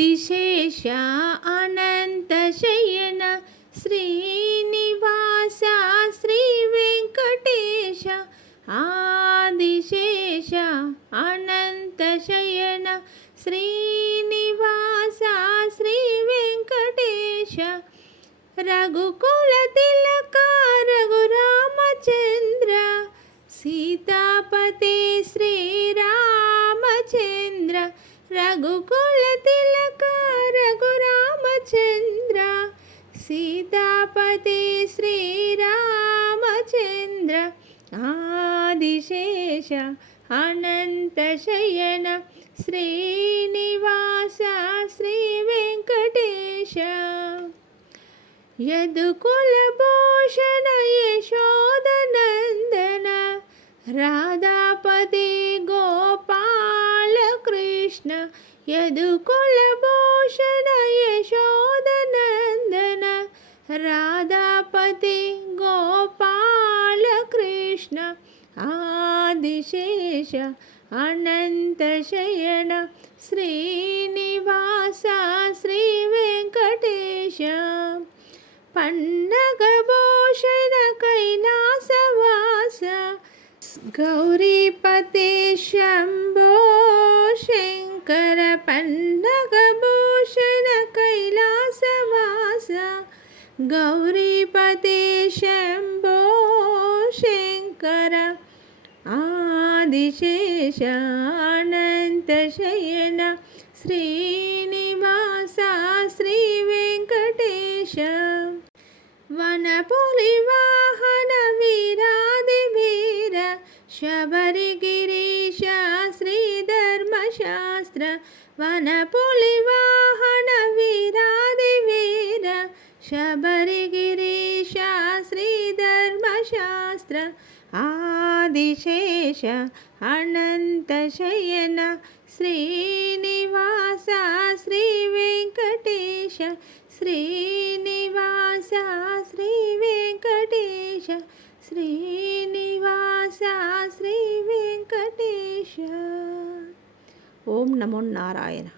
ఆదిశేష అనంతశయన శ్రీనివాస శ్రీ వెంకటేశ ఆదిశేష అనంతశయన శ్రీనివాస శ్రీ వెంకటేశ రఘుకుల తిలక రఘురామచంద్ర సీతాపతే శ్రీరామచంద్ర రఘుకుల తిలక రఘురామచంద్ర సీతాపతే శ్రీరామచంద్ర ఆదిశేష అనంతశయన శ్రీనివాస శ్రీ వెంకటేశ యదుకులభూషణ యశోదనందన రాధాపతి గోపాల కృష్ణ యదుకులభూషణ యశోదనందన రాధాపతి గోపాల కృష్ణ ఆదిశేష అనంతశయన శ్రీనివాస శ్రీ వెంకటేశ పన్నగభూషణ కైలాసవాస గౌరీపతే శంభో శంకర పన్నగభూషణ కైలాసవాస గౌరీపతే శంభో శంకర ఆదిశేష అనంతశయన శ్రీనివాస శ్రీ వెంకటేశ వనపులి వాహన వీరాది వీర శబరిగిరీశ శ్రీధర్మశాస్త్ర వనపులి వాహన వీరాది వీర శబరిగిరీశ శ్రీధర్మశాస్త్ర ఆదిశేష అనంతశయన శ్రీనివాస శ్రీ వెంకటేశ శ్రీనివాస శ్రీ వెంకటేశ శ్రీనివాస శ్రీ వెంకటేశ. ఓం నమో నారాయణ.